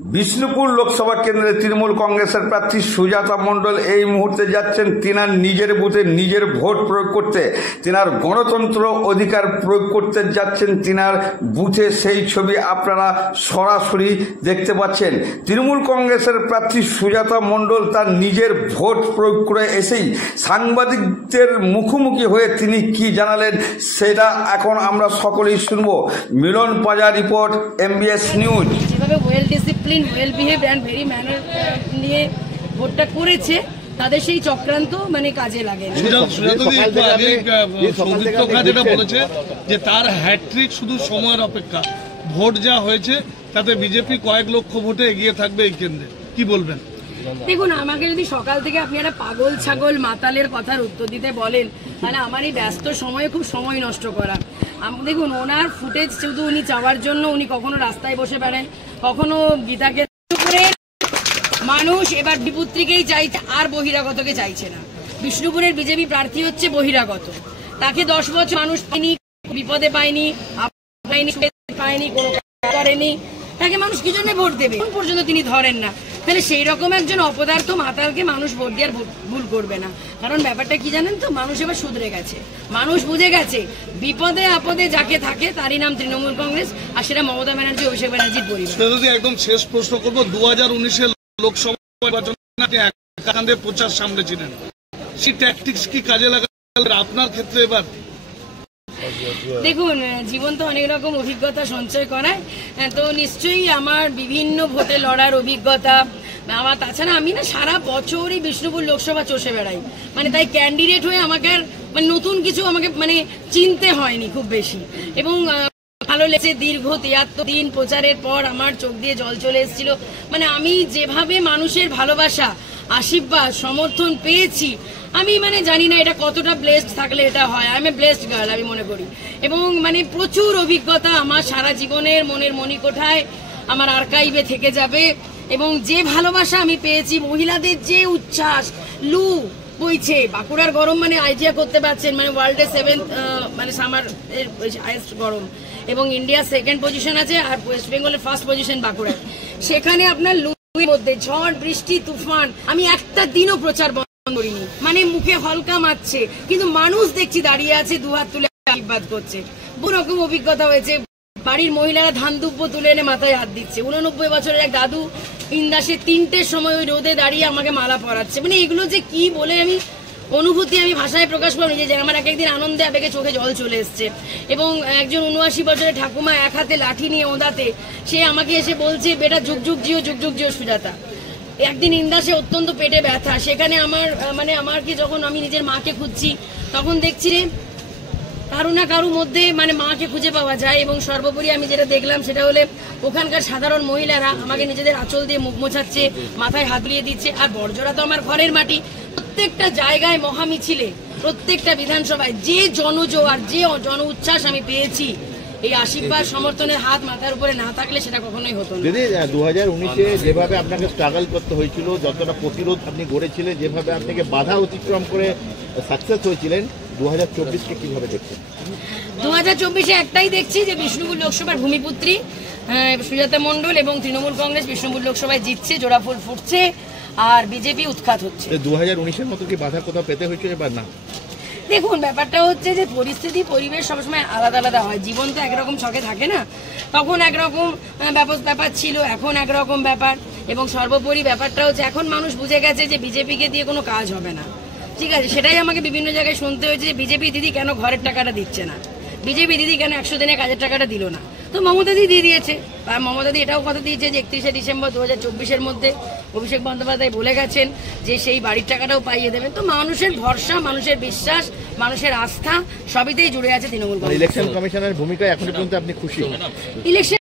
বিষ্ণুপুর লোকসভা কেন্দ্রে তৃণমূল কংগ্রেসের প্রার্থী সুজাতা মণ্ডল এই মুহূর্তে যাচ্ছেন তিনার নিজের বুথে নিজের ভোট প্রয়োগ করতে। তিনার গণতন্ত্র অধিকার প্রয়োগ করতে যাচ্ছেন তিনার বুথে, সেই ছবি আপনারা সরাসরি দেখতে পাচ্ছেন। তৃণমূল কংগ্রেসের প্রার্থী সুজাতা মণ্ডল তার নিজের ভোট প্রয়োগ করে এসেই সাংবাদিকদের মুখোমুখি হয়ে তিনি কি জানালেন সেটা এখন আমরা সকলেই শুনবো। Milan Paja report, MBS news. Well discipline, well behave and very manner নিয়ে ভোটটা করেছে, তাদের সেই চক্রান্ত মানে কাজে লাগে। যেটা বলেছে যে তার হ্যাট্রিক শুধু সময়ের অপেক্ষা, ভোট যা হয়েছে তাতে বিজেপি কয়েক লক্ষ ভোটে এগিয়ে থাকবে এই কেন্দ্রে, কি বলবেন? দেখুন, আমাকে যদি সকাল থেকে আপনি একটা পাগল ছাগল মাতালের কথার উত্তর দিতে বলেন, তাহলে আমার এই ব্যস্ত সময়ে খুব সময় নষ্ট করা। দেখুন, ওনার ফুটেজ শুধু উনি চাওয়ার জন্য উনি কখনো রাস্তায় বসে বেড়ান, কখনো গীতাকে মানুষ এবার বিপুত্রীকেই চাইছে, আর বহিরাগতকে চাইছে না। বিষ্ণুপুরের বিজেপি প্রার্থী হচ্ছে বহিরাগত, তাকে 10 বছর মানুষ পায়নি, বিপদে পায়নি, পায়নি, কোনো করেনি, তাকে মানুষ কি জন্য ভোট দেবে এখন পর্যন্ত তিনি ধরেন না। তাহলে সেই রকম একজন অপদার্থ মাতালকে মানুষ ভোট দেওয়ার ভুল করবে না। কারণ ব্যাপারটা কি জানেন তো, মানুষ এবার শুধরে গেছে, মানুষ বুঝে গেছে বিপদে আপদে যাকে থাকে তারই নাম তৃণমূল কংগ্রেস, আর সেটা মমতা ব্যানার্জি, অভিষেক ব্যানার্জির পরিবার। যদি একদম শেষ প্রশ্ন করবো, 2019-এর লোকসভা নির্বাচনে প্রচার সামলেছিলেন, সেই ট্যাকটিক্স কি কাজে লাগালেন আপনার ক্ষেত্রে এবার? দেখুন, জীবন তো অনেক রকম অভিজ্ঞতা সঞ্চয় করায়, তো নিশ্চয়ই আমার বিভিন্ন ভোটে লড়ার অভিজ্ঞতা আমার। তাছাড়া আমি না সারা বছরই বিষ্ণুপুর লোকসভা চষে বেড়াই, মানে তাই ক্যান্ডিডেট হয়ে আমাকে মানে নতুন কিছু আমাকে মানে চিনতে হয়নি খুব বেশি। এবং ভালো লেগেছে, দীর্ঘ 73 দিন প্রচারের পর আমার চোখ দিয়ে জল চলে এসেছিল। মানে আমি যেভাবে মানুষের ভালোবাসা, আশীর্বাদ, সমর্থন পেয়েছি, আমি মানে জানি না এটা কতটা ব্লেসড থাকলে এটা হয়। আমি ব্লেসড গার্ল আমি মনে করি। এবং মানে প্রচুর অভিজ্ঞতা আমার সারা জীবনের মনের মণিকোঠায় আমার আর্কাইভে থেকে যাবে। এবং যে ভালোবাসা আমি পেয়েছি, মহিলাদের যে উচ্ছ্বাস, লু বইছে, বাঁকুড়ার গরম মানে আইডিয়া করতে পারছেন, মানে ওয়ার্ল্ডের 7th মানে সামার হাইয়েস্ট গরম, এবং ইন্ডিয়া 2nd পজিশন আছে, আর ওয়েস্ট বেঙ্গলের 1st পজিশন বাঁকুড়ায়। সেখানে আপনার লুর মধ্যে ঝড় বৃষ্টি তুফান, আমি একটা দিনও প্রচার করিনি, মানে মুখে হলকা মারছে, কিন্তু মানুষ দেখছি দাঁড়িয়ে আছে, দুহাত তুলে আশীর্বাদ করছে। বহু রকম অভিজ্ঞতা হয়েছে। বাড়ির মহিলারা ধান দুব্য তুলে এনে মাথায় হাত দিচ্ছে। 89 বছরের এক দাদু ইন্দাসে 3টের সময় ওই রোদে দাঁড়িয়ে আমাকে মালা পরাচ্ছে। মানে এগুলো যে কি বলে আমি অনুভূতি আমি ভাষায় প্রকাশ করব নিজে, যে আমার একদিন আনন্দে আবেগে চোখে জল চলে এসছে। এবং একজন 79 বছরের ঠাকুমা এক হাতে লাঠি নিয়ে ওঁদাতে, সে আমাকে এসে বলছে, বেটা যুগ যুগ জিও, যুগ যুগ জিও সুজাতা। একদিন ইন্দাসে অত্যন্ত পেটে ব্যথা, সেখানে আমার মানে আমার কি যখন আমি নিজের মাকে খুঁজছি, তখন দেখছি কারো না কারোর মধ্যে মানে মাকে খুঁজে পাওয়া যায়। এবং সর্বোপরি আমি যেটা দেখলাম সেটা হলে ওখানকার সাধারণ মহিলারা আমাকে নিজেদের আঁচল দিয়ে মুখ মোছাচ্ছে, মাথায় হাত বুলিয়ে দিচ্ছে। আর বর্জরা তো আমার ঘরের মাটি। প্রত্যেকটা জায়গায় মহামিছিলে, প্রত্যেকটা বিধানসভায় যে জনজোয়ার, যে জন উচ্ছ্বাস আমি পেয়েছি, এই আশীর্বাদ সমর্থনের হাত মাথার উপরে না থাকলে সেটা কখনোই হতো না। দিদি, 2019-এ যেভাবে আপনাকে স্ট্রাগল করতে হয়েছিল, যতটা প্রতিরোধ আপনি গড়েছিলেন, যেভাবে আপনাকে বাধা অতিক্রম করে সাকসেস হয়েছিলেন, 2024-কে কিভাবে দেখছেন? 2024-এ একটাই দেখছি, যে বিষ্ণুপুর লোকসভার ভূমিপুত্রী সুজাতা মণ্ডল এবং তৃণমূল কংগ্রেস বিষ্ণুপুর লোকসভায় জিতছে, জোড়া ফুল ফুটছে, আর বিজেপি উৎখাত হচ্ছে। 2019-এর মতো কি বাধা কোথাও পেতে হয়েছিল বা না? দেখুন, ব্যাপারটা হচ্ছে যে পরিস্থিতি, পরিবেশ সবসময় আলাদা আলাদা হয়। জীবন তো একরকম ছকে থাকে না। তখন একরকম ব্যাপার ছিল, এখন একরকম ব্যাপার। এবং সর্বোপরি ব্যাপারটা হচ্ছে এখন মানুষ বুঝে গেছে যে বিজেপিকে দিয়ে কোনো কাজ হবে না। ঠিক আছে, সেটাই আমাকে বিভিন্ন জায়গায় শুনতে হয়েছে, যে বিজেপি দিদি কেন ঘরের টাকাটা দিচ্ছে না, বিজেপি দিদি কেন 100 দিনে কাজের টাকাটা দিল না। তো মমতা দি দিয়ে দিয়েছে। আর মমতা দি এটাও কথা দিয়েছে যে 31শে ডিসেম্বর 2024-এর মধ্যে অভিষেক বন্দ্যোপাধ্যায় বলে গেছেন যে সেই বাড়ির টাকাটাও পাইয়ে দেবেন। তো মানুষের ভরসা, মানুষের বিশ্বাস, মানুষের আস্থা সবইতেই জুড়ে আছে তৃণমূল কংগ্রেস। ইলেকশন কমিশনের ভূমিকা এখন পর্যন্ত আপনি খুশি? ইলেকশন